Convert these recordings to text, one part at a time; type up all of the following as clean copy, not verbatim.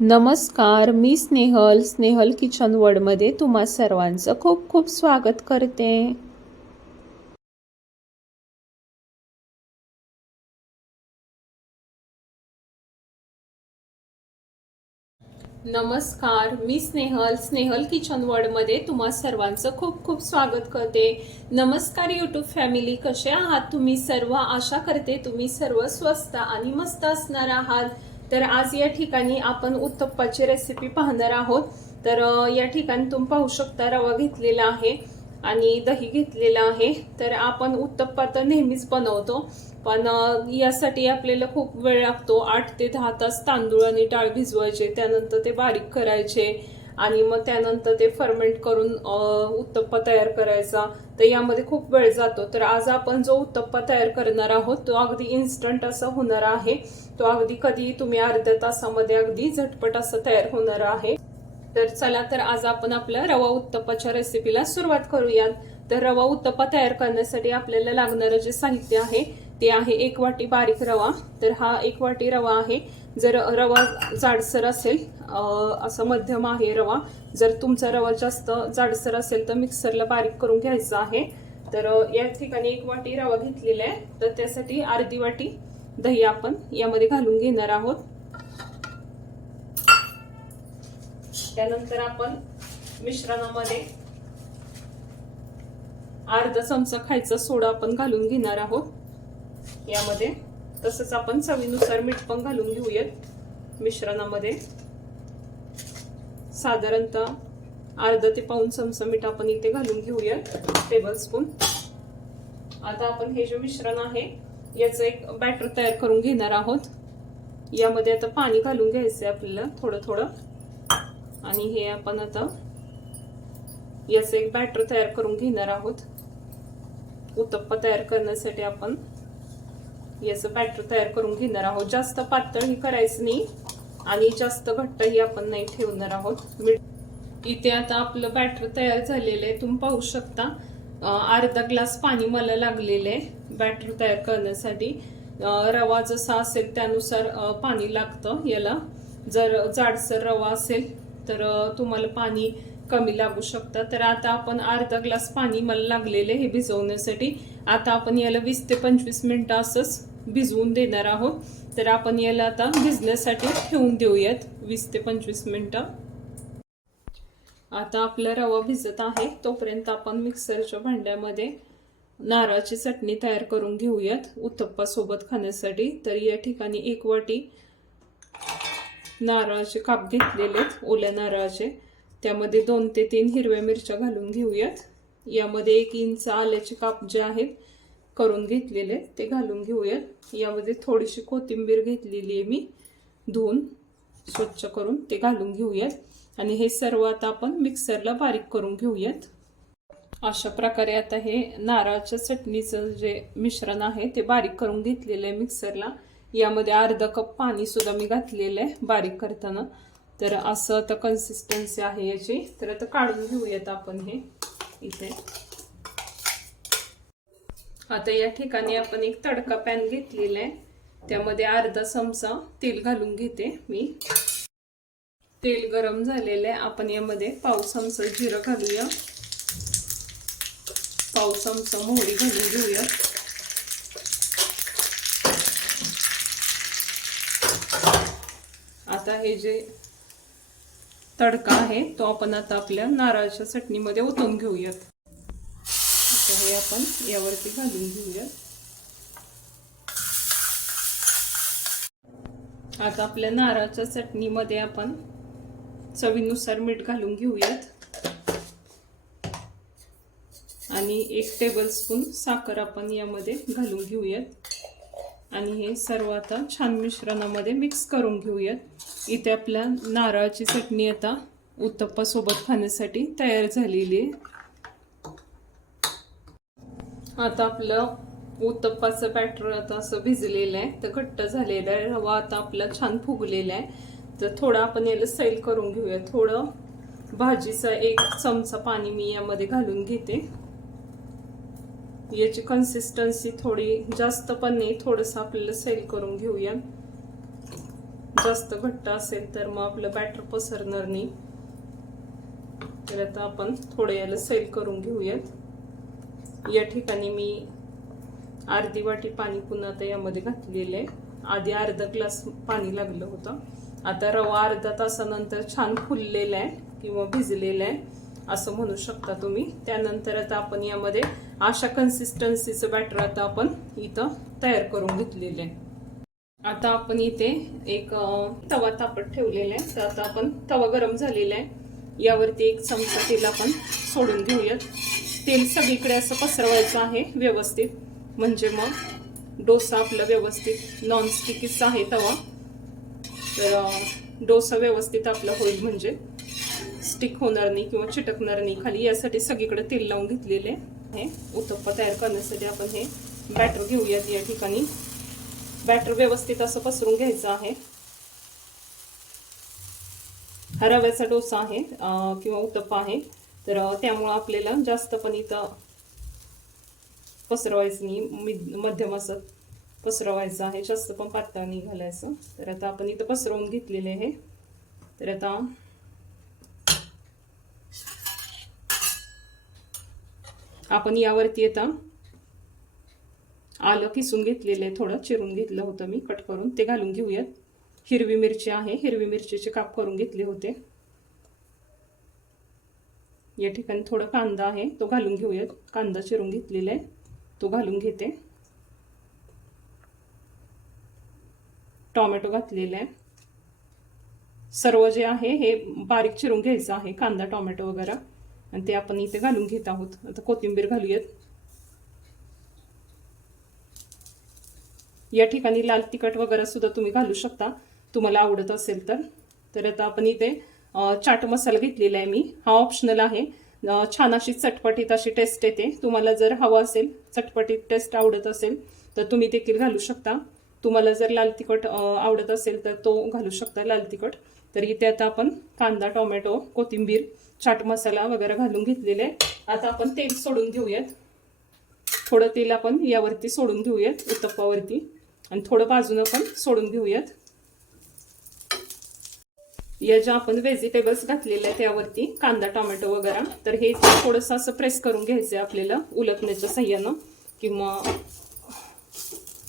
नमस्कार, मी स्नेहल किचन वर्ल्डमध्ये तुम्हा सर्वांचं खूप खूप स्वागत करते. नमस्कार, मी स्नेहल किचन वर्ल्डमध्ये तुम्हा सर्वांचं खूप खूप स्वागत करते. नमस्कार यूट्यूब फॅमिली, कसे आहात तुम्ही सर्व? आशा करते तुम्ही सर्व स्वस्त आणि मस्त असणार आहात. तर आज या ठिकाणी आपण उत्तप्पाची रेसिपी पाहणार आहोत. तर या ठिकाणी तुम्ही पाहू शकता रवा घेतलेला आहे आणि दही घेतलेला आहे. तर आपण उत्तप्पा तर नेहमीच बनवतो, पण यासाठी आपल्याला खूप वेळ लागतो. 8 ते 10 तास तांदूळ आणि डाळ भिजवायचे, त्यानंतर ते बारीक करायचे आणि मग त्यानंतर ते फर्मेंट करून उत्तप्पा तयार करायचा. तर यामध्ये खूप वेळ जातो. तर आज आपण जो उत्तप्पा तयार करणार आहोत तो अगदी इन्स्टंट असा होणार आहे. तो अगदी कधी तुम्ही अर्ध्या तासामध्ये अगदी झटपट असं तयार होणार आहे. तर चला, तर आज आपण आपल्या रवा उत्तप्पाच्या रेसिपीला सुरुवात करूयात. तर रवा उत्तप्पा तयार करण्यासाठी आपल्याला लागणारं जे साहित्य आहे ते आहे 1 वाटी बारीक रवा. तर हा 1 वाटी रवा आहे. जर रवा जाडसर असेल, असं मध्यम आहे रवा. जर तुमचा रवा जास्त जाडसर असेल तर मिक्सरला बारीक करून घ्यायचा आहे. तर या ठिकाणी 1 वाटी रवा घेतलेला आहे. तर त्यासाठी अर्धी वाटी दही आपण यामध्ये घालून घेणार आहोत. त्यानंतर आपण मिश्रणामध्ये अर्धा चमचा खायचा सोडा आपण घालून घेणार आहोत यामध्ये. तसंच आपण चवीनुसार मीठ पण घालून घेऊयात मिश्रणामध्ये. साधारणतः अर्धा ते पाऊण चमचा मीठ आपण इथे घालून घेऊयात, टेबलस्पून. आता आपण हे जे मिश्रण आहे याचं एक बॅटर तयार करून घेणार आहोत. यामध्ये आता पाणी घालून घ्यायचंय आपल्याला थोडं थोडं, आणि हे आपण आता याचं एक बॅटर तयार करून घेणार आहोत. उत्तप्पा तयार करण्यासाठी आपण याचं बॅटर तयार करून घेणार आहोत. जास्त पातळही करायचं नाही आणि जास्त घट्टही आपण नाही ठेवणार आहोत. इथे आता आपलं बॅटर तयार झालेलं आहे, तुम्ही पाहू शकता. अर्धा ग्लास पाणी मला लागलेलं आहे बॅटर तयार करण्यासाठी. रवा जसा असेल त्यानुसार पाणी लागतं याला. जर जाडसर रवा असेल तर तुम्हाला पाणी कमी लागू शकतं. तर आता आपण अर्धा ग्लास पाणी मला लागलेले हे भिजवण्यासाठी. आता आपण याला 20 ते 25 मिनिटं असंच भिजवून देणार आहोत. तर आपण याला आता भिजण्यासाठी ठेवून देऊयात 20 ते 25 मिनिटं. आता आपला रवा भिजत आहे, तोपर्यंत आपण मिक्सरच्या भांड्यामध्ये नारळाची चटणी तयार करून घेऊयात उत्तप्पा सोबत खाण्यासाठी. तर या ठिकाणी 1 वाटी नारळाचे काप घेतलेले, ओल्या नारळाचे. त्यामध्ये 2 ते 3 हिरव्या मिरच्या घालून घेऊयात. यामध्ये 1 इंच आल्याचे काप जे आहेत करून घेतलेले ते घालून घेऊयात. यामध्ये थोडीशी कोथिंबीर घेतलेली आहे मी, धुवून स्वच्छ करून ते घालून घेऊयात. आणि हे सर्व आता आपण मिक्सरला बारीक करून घेऊयात. अशा प्रकारे आता हे नारळाच्या चटणीचं जे मिश्रण आहे ते बारीक करून घेतलेलं आहे मिक्सरला. यामध्ये अर्धा कप पाणी सुद्धा मी घातलेलं आहे बारीक करताना. तर असं आता कन्सिस्टन्सी आहे याची. तर आता काढून घेऊयात आपण हे इथे. आता या ठिकाणी आपण एक तडका पॅन घेतलेला आहे, त्यामध्ये अर्धा चमचा तेल घालून घेते मी. तेल गरम झालेलं आहे. आपण यामध्ये पाव चमचा जिरं घालूया, पाव चमचा मोहरी घालून घेऊया. आता हे जे तडका आहे तो आपण आता आपल्या नारळाच्या चटणीमध्ये ओतून घेऊयात. आता हे आपण यावरती घालून घेऊयात. आता आपल्या नारळाच्या चटणीमध्ये आपण चवीनुसार मीठ घालून घेऊयात आणि 1 टेबलस्पून साखर आपण यामध्ये घालून घेऊयात. आणि हे सर्व आता छान मिश्रणामध्ये मिक्स करून घेऊयात. इथे आपल्या नारळाची चटणी आता उत्तप्पा सोबत खाण्यासाठी तयार झालेली आहे. आता आपलं उत्तप्पाचं बॅटर आता असं भिजलेलं आहे, तर घट्ट झालेलं आहे. रवा आता आपला छान फुगलेला आहे. तर थोडं आपण याला सैल करून घेऊया. थोडं भाजीचा 1 चमचा पाणी मी यामध्ये घालून घेते. याची कन्सिस्टन्सी थोडी जास्त पण नाही, थोडंसं आपल्याला सैल करून घेऊया. जास्त घट्ट असेल तर मग आपलं बॅटर पसरणार नाही. तर आता आपण थोडं याला सैल करून घेऊयात. या ठिकाणी मी अर्धी वाटी पाणी पुन्हा आता यामध्ये घातलेलं आहे. आधी अर्धा ग्लास पाणी लागलं होतं. आता रवा अर्धा तासानंतर छान फुललेला आहे किंवा भिजलेला आहे असं म्हणू शकता तुम्ही. त्यानंतर आता आपण यामध्ये अशा कन्सिस्टन्सीचं बॅटर आता आपण इथं तयार करून घेतलेलं आहे. आता आपण इथे एक तवा तापत ठेवलेला आहे. तर आता आपण तवा गरम झालेला आहे, यावरती 1 चमचा तेल आपण सोडून घेऊयात. तेल सगळीकडे असं पसरवायचं आहे व्यवस्थित, म्हणजे मग डोसा आपला व्यवस्थित नॉनस्टिकीच आहे तवा, तर डोसा व्यवस्थित आपला होईल, म्हणजे स्टिक होणार नाही किंवा चिटकणार नाही खाली. यासाठी सगळीकडे तेल लावून घेतलेले आहे. उत्तप्पा तयार करण्यासाठी आपण हे बॅटर घेऊयात. या ठिकाणी बॅटर व्यवस्थित असं पसरून घ्यायचं आहे. हा रव्याचा डोसा आहे किंवा उत्तप्पा आहे, तर त्यामुळे आपल्याला जास्त पण इथं पसरवायचं नाही, मध्यम असं पसरवायचं आहे, जास्त पण पातळ नाही घालायचं. तर आता आपण इथं पसरवून घेतलेले आहे. तर आता आपण यावरती आता आलं किसून घेतलेलं आहे, थोडं चिरून घेतलं होतं मी कट करून, ते घालून घेऊयात. हिरवी मिरची आहे, हिरवी मिरचीचे काप करून घेतले होते. या ठिकाणी थोडा कांदा आहे, तो घालून घेऊयात. कांदा चिरून घेतलेला आहे, तो घालून घेते. टोमॅटो घातलेला आहे. सर्व जे आहे हे बारीक चिरून घ्यायचं आहे, कांदा टोमॅटो वगैरे, आणि ते आपण इथे घालून घेत आहोत. आता कोथिंबीर घालूयात. या ठिकाणी लाल तिखट वगैरे सुद्धा तुम्ही घालू शकता तुम्हाला आवडत असेल तर. तर आता आपण इथे चाट मसाला घेतलेला आहे मी, हा ऑप्शनल आहे. छान अशी चटपटीत अशी टेस्ट येते. तुम्हाला जर हवा असेल, चटपटीत टेस्ट आवडत असेल तर तुम्ही देखील घालू शकता. तुम्हाला जर लाल तिखट आवडत असेल तर तो घालू शकता, लाल तिखट. तर इथे आता आपण कांदा टोमॅटो कोथिंबीर चाट मसाला वगैरे घालून घेतलेले आहे. आता आपण तेल सोडून घेऊयात. थोडं तेल आपण यावरती सोडून घेऊयात उत्तप्पावरती, आणि थोडं बाजूनं पण सोडून घेऊयात. या ज्या आपण व्हेजिटेबल्स घातलेले आहेत त्यावरती कांदा टोमॅटो वगैरे, तर हे थोडंसं असं प्रेस करून घ्यायचं आपल्याला उलटण्याच्या साह्यानं. किंवा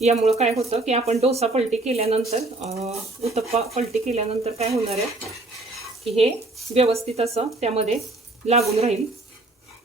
यामुळं काय होतं की आपण डोसा पलटी केल्यानंतर, उत्तप्पा पलटी केल्यानंतर काय होणार आहे की हे व्यवस्थित असं त्यामध्ये लागून राहील.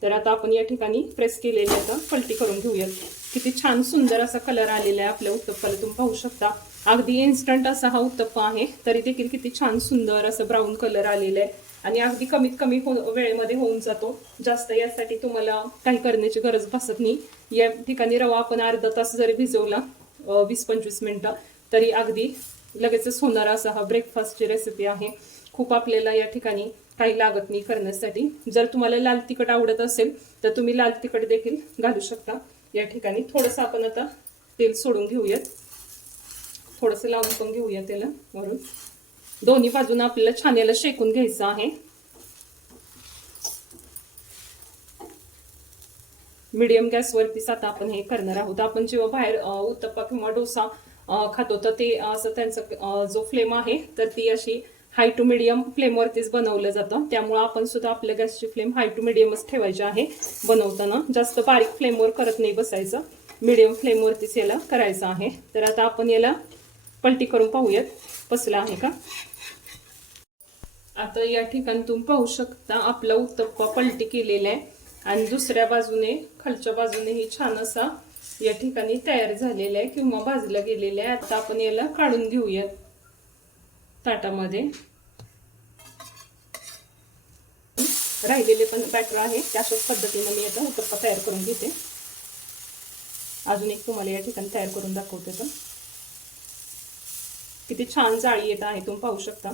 तर आता आपण या ठिकाणी प्रेस केलेले आता पलटी करून घेऊयात. किती छान सुंदर असा कलर आलेला आहे आपल्या उत्तप्पाला, तुम्ही पाहू शकता. अगदी इन्स्टंट असा हा उत्तप्पा आहे, तरी देखील किती छान सुंदर असं ब्राऊन कलर आलेला आहे, आणि अगदी कमीत कमी वेळेमध्ये होऊन जातो. जास्त यासाठी तुम्हाला काही करण्याची गरज भासत नाही. या ठिकाणी रवा आपण अर्धा तास जरी भिजवला, 20-25 मिनिटं, तरी अगदी लगेचच होणारा असा हा ब्रेकफास्टची रेसिपी आहे. खूप आपल्याला या ठिकाणी काही लागत नाही करण्यासाठी. जर तुम्हाला लाल तिखट आवडत असेल तर तुम्ही लाल तिखट देखील घालू शकता. या ठिकाणी थोडंसं आपण आता तेल सोडून घेऊयात, थोडंसं लावून पण घेऊया त्याला वरून. दोन्ही बाजून आपल्याला छान याला शेकून घ्यायचं आहे. मीडियम गॅसवरतीच आता आपण हे करणार आहोत. आपण जेव्हा बाहेर उत्तप्पा किंवा डोसा खातो तर ते असं त्यांचा जो फ्लेम आहे तर ती अशी हाय टू मिडियम फ्लेमवरतीच बनवलं जातं. त्यामुळे आपण सुद्धा आपल्या गॅसची फ्लेम हाय टू मिडियमच ठेवायची आहे बनवताना. जास्त बारीक फ्लेमवर करत नाही बसायचं, मिडियम फ्लेमवरतीच याला करायचं आहे. तर आता आपण याला पलटी करून पाहूयात बसला आहे का. आता या ठिकाणी तुम्ही पाहू शकता आपला उत्तप्पा पलटी केलेला आहे, आणि दुसऱ्या बाजूने खालच्या बाजूनेही छान असा या ठिकाणी तयार झालेला आहे किंवा भाजला गेलेला आहे. आता आपण याला काढून घेऊयात ताटामध्ये. राहिलेले पण बॅटर आहे त्याच्याच पद्धतीने मी आता उत्तप्पा तयार करून घेते. अजून एक तुम्हाला या ठिकाणी तयार करून दाखवते. तर किती छान जाळी येत आहे तुम्ही पाहू शकता.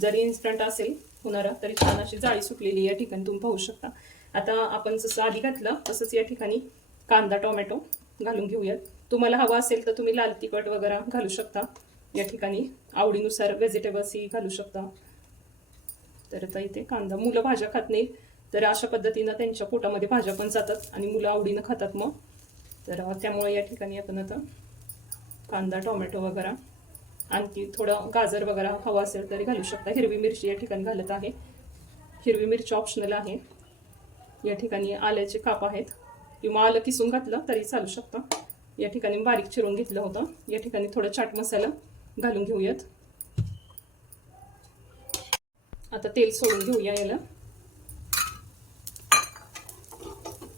जरी इन्स्टंट असेल होणारा तरी छान अशी जाळी सुटलेली या ठिकाणी तुम्ही पाहू शकता. आता आपण जसं आधी घातलं तसंच या ठिकाणी कांदा टोमॅटो घालून घेऊयात. तुम्हाला हवा असेल तर तुम्ही लाल तिखट वगैरे घालू शकता. या ठिकाणी आवडीनुसार व्हेजिटेबल्सही घालू शकता. तर आता इथे कांदा, मुलं भाज्या खात नाहीत तर अशा पद्धतीनं त्यांच्या पोटामध्ये भाज्या पण जातात आणि मुलं आवडीनं खातात मग. तर त्यामुळे या ठिकाणी आपण आता कांदा टोमॅटो वगैरे आणखी थोडं गाजर वगैरे हवं असेल तरी घालू शकता. हिरवी मिरची या ठिकाणी घालत आहे. हिरवी मिरची ऑप्शनल आहे. या ठिकाणी आल्याचे काप आहेत किंवा आलं किसून घातलं तरी चालू शकतं. या ठिकाणी बारीक चिरून घेतलं होतं. या ठिकाणी थोडं चाट मसाला घालून घेऊयात. आता तेल सोडून घेऊया याला.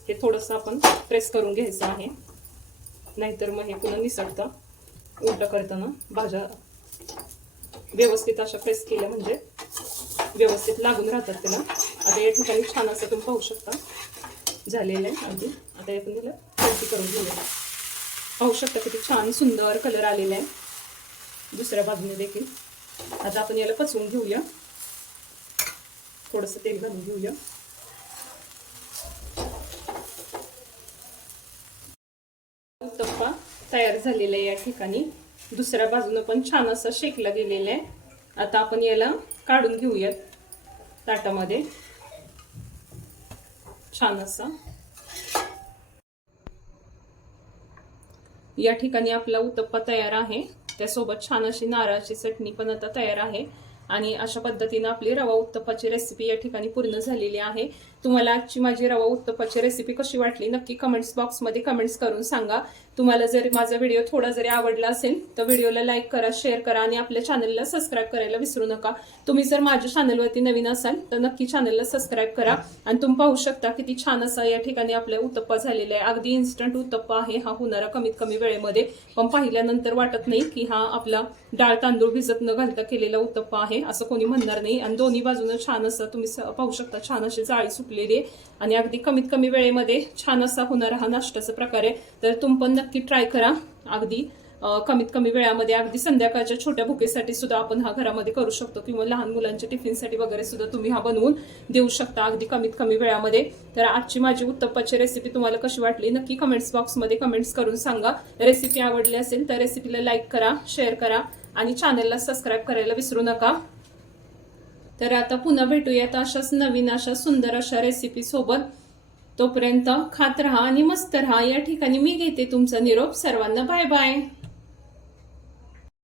हे थोडंसं आपण प्रेस करून घ्यायचं आहे, नाहीतर मग हे पुन्हा निसटतं. उलट करताना भाज्या व्यवस्थित अशा प्रेस केल्या म्हणजे व्यवस्थित लागून राहतात त्याला. आता या ठिकाणी छान असं तुम्ही पाहू शकता झालेलं आहे अगदी. आता आपण त्याला पलटी करून घेऊया. पाहू शकता किती छान सुंदर कलर आलेला आहे दुसऱ्या बाजूने देखील. आता आपण याला पचवून घेऊया. थोडंसं तेल घालून घेऊया. उत्तप्पा तयार झालेला आहे. या ठिकाणी दुसऱ्या बाजूने पण छान असं शेकला गेलेला आहे. आता आपण याला काढून घेऊयात ताटामध्ये छान असा. या ठिकाणी आपला उत्तप्पा तयार आहे. त्यासोबत छान अशी नारळाची चटणी पण आता तयार आहे. आणि अशा पद्धतीने आपली रवा उत्तप्पाची रेसिपी या ठिकाणी पूर्ण झालेली आहे. तुम्हाला आजची माझी रवा उत्तप्पाची रेसिपी कशी वाटली नक्की कमेंट्स बॉक्समध्ये कमेंट्स करून सांगा. तुम्हाला जर माझा व्हिडिओ थोडा जरी आवडला असेल तर व्हिडिओला लाईक करा, शेअर करा आणि आपल्या चॅनलला सबस्क्राईब करायला विसरू नका. तुम्ही जर माझ्या चॅनलवरती नवीन असाल तर नक्की चॅनलला सबस्क्राईब करा. आणि तुम्ही पाहू शकता किती छान असा या ठिकाणी आपला उत्तप्पा झालेला आहे. अगदी इन्स्टंट उत्तप्पा आहे हा होणारा कमीत कमी वेळेमध्ये. पण पाहिल्यानंतर वाटत नाही की हा आपला डाळ तांदूळ भिजत न घालता केलेला उत्तप्पा आहे असं कोणी म्हणणार नाही. आणि दोन्ही बाजूने छान असं तुम्ही पाहू शकता छान अशी जाळी सुटलेली आहे आणि अगदी कमीत कमी वेळेमध्ये छान असा होणारा हा नाश्त्याचा प्रकार आहे. तर तुम्ही पण नक्की ट्राय करा. अगदी कमीत कमी वेळामध्ये अगदी संध्याकाळच्या छोट्या भुकेसाठी सुद्धा आपण हा घरामध्ये करू शकतो किंवा लहान मुलांच्या टिफिनसाठी वगैरे सुद्धा तुम्ही हा बनवून देऊ शकता अगदी कमीत कमी वेळामध्ये. तर आजची माझी उत्तप्पाची रेसिपी तुम्हाला कशी वाटली नक्की कमेंट्स बॉक्समध्ये कमेंट्स करून सांगा. रेसिपी आवडली असेल तर रेसिपीला लाईक करा, शेअर करा आणि चॅनलला सबस्क्राईब करायला विसरू नका. तर आता पुन्हा भेटूयात अशाच नवीन अशा सुंदर अशा रेसिपी सोबत. तोपर्यंत खात राहा आणि मस्त राहा. या ठिकाणी मी घेते तुमचा निरोप. सर्वांना बाय बाय.